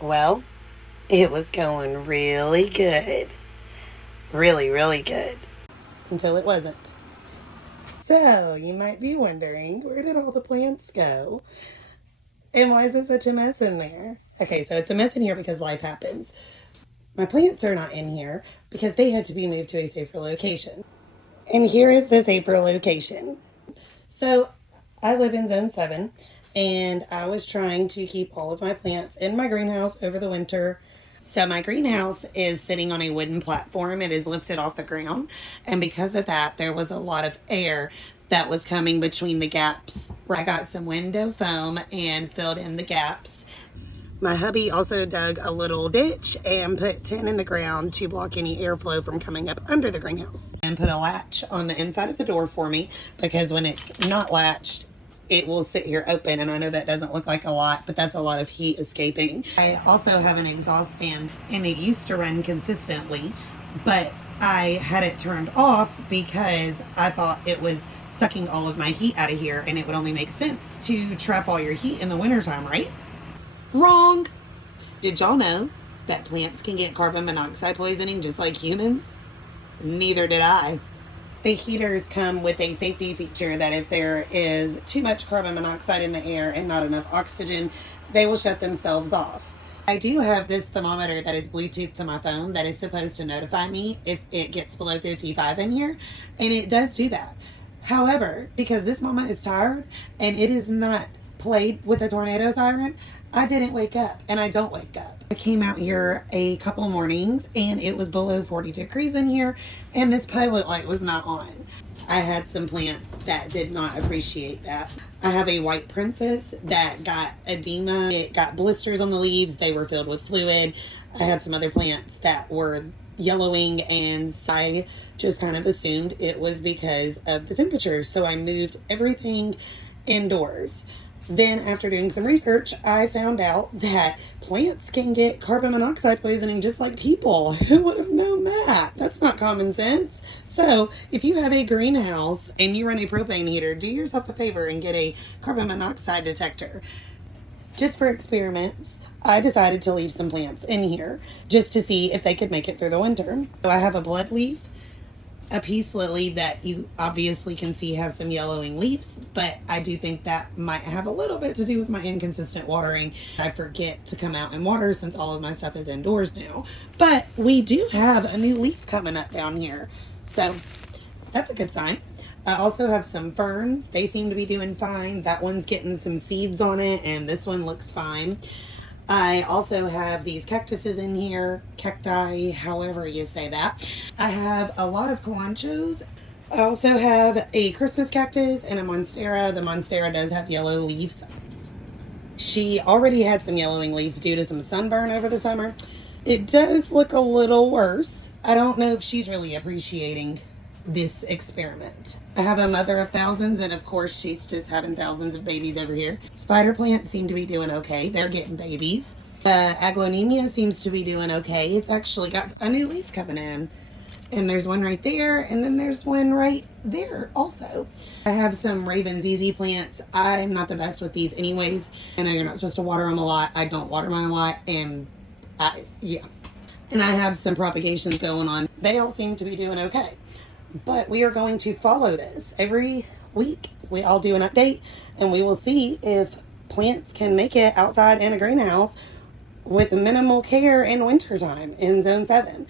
Well, it was going really good. Really, really good. Until it wasn't. So, you might be wondering, where did all the plants go? And why is it such a mess in there? Okay, so it's a mess in here because life happens. My plants are not in here because they had to be moved to a safer location. And here is the safer location. So, I live in Zone 7, and I was trying to keep all of my plants in my greenhouse over the winter. So my greenhouse is sitting on a wooden platform. It is lifted off the ground. And because of that, there was a lot of air that was coming between the gaps. I got some window foam and filled in the gaps. My hubby also dug a little ditch and put tin in the ground to block any airflow from coming up under the greenhouse. And put a latch on the inside of the door for me because when it's not latched, it will sit here open. And I know that doesn't look like a lot, but that's a lot of heat escaping. I also have an exhaust fan and it used to run consistently, but I had it turned off because I thought it was sucking all of my heat out of here, and it would only make sense to trap all your heat in the wintertime, right? Wrong! Did y'all know that plants can get carbon monoxide poisoning just like humans? Neither did I. The heaters come with a safety feature that if there is too much carbon monoxide in the air and not enough oxygen, they will shut themselves off. I do have this thermometer that is Bluetooth to my phone that is supposed to notify me if it gets below 55 in here, and it does do that. However, because this mama is tired and it is not played with a tornado siren, I didn't wake up, and I don't wake up. I came out here a couple mornings and it was below 40 degrees in here, and this pilot light was not on. I had some plants that did not appreciate that. I have a white princess that got edema. It got blisters on the leaves. They were filled with fluid. I had some other plants that were yellowing, and I just kind of assumed it was because of the temperature. So I moved everything indoors. Then, after doing some research, I found out that plants can get carbon monoxide poisoning just like people. Who would have known that? That's not common sense. So, if you have a greenhouse and you run a propane heater, do yourself a favor and get a carbon monoxide detector. Just for experiments, I decided to leave some plants in here just to see if they could make it through the winter. So, I have a blood leaf, a peace lily that you obviously can see has some yellowing leaves, but I do think that might have a little bit to do with my inconsistent watering. I forget to come out and water since all of my stuff is indoors now. But we do have a new leaf coming up down here, so that's a good sign. I also have some ferns. They seem to be doing fine. That one's getting some seeds on it, and this one looks fine. I also have these cactuses in here, cacti, however you say that. I have a lot of calanchos. I also have a Christmas cactus and a monstera. The monstera does have yellow leaves. She already had some yellowing leaves due to some sunburn over the summer. It does look a little worse. I don't know if she's really appreciating this experiment. I have a mother of thousands, and of course she's just having thousands of babies over here. Spider plants seem to be doing okay. They're getting babies. Aglaonemia seems to be doing okay. It's actually got a new leaf coming in. And there's one right there, and then there's one right there also. I have some Raven's Easy plants. I'm not the best with these anyways. I know you're not supposed to water them a lot. I don't water mine a lot, and And I have some propagations going on. They all seem to be doing okay. But we are going to follow this. Every week we all do an update, and we will see if plants can make it outside in a greenhouse with minimal care in wintertime in Zone 7.